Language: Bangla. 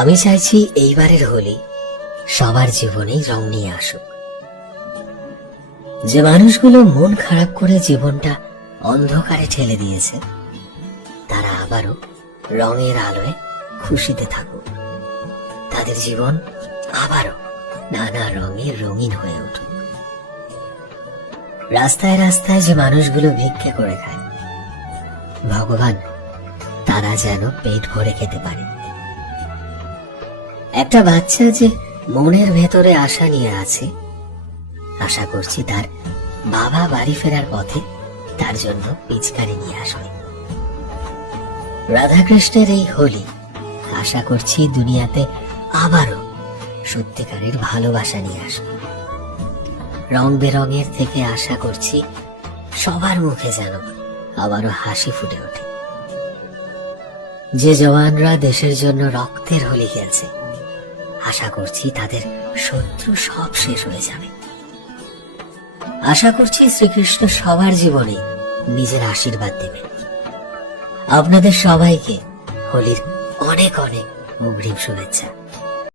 আমি চাইছি এইবারের হোলি সবার জীবনেই রং নিয়ে আসুক। যে মানুষগুলো মন খারাপ করে জীবনটা অন্ধকারে ঠেলে দিয়েছে, তারা আবারও রঙের আলোয় খুশিতে থাকুক। তাদের জীবন আবারও নানা রঙে রঙিন হয়ে উঠুক। রাস্তায় রাস্তায় যে মানুষগুলো ভিক্ষা করে খায়, ভগবান তারা যেন পেট ভরে খেতে পারে। একটা বাচ্চা যে মনের ভেতরে আশা নিয়ে আছে। আশা করছি তার বাবা বাড়ি ফেরার পথে তার জন্য পিচকারি নিয়ে আসবে। রাধাকৃষ্ণের এই হোলি আশা করছি দুনিয়াতে আবারও সত্যিকারের ভালোবাসা নিয়ে আসবে। রং বেরঙের থেকে আশা করছি সবার মুখে যেন আবারও হাসি ফুটে ওঠে। যে জওয়ানরা দেশের জন্য রক্তের হোলি খেলছে আশা করছি তাদের শত্রু সব শেষ হয়ে যাবে। আশা করছি শ্রীকৃষ্ণ সবার জীবনে নিজের আশীর্বাদ দেবেন। আপনাদের সবাইকে হোলির অনেক অনেক অগ্রিম শুভেচ্ছা।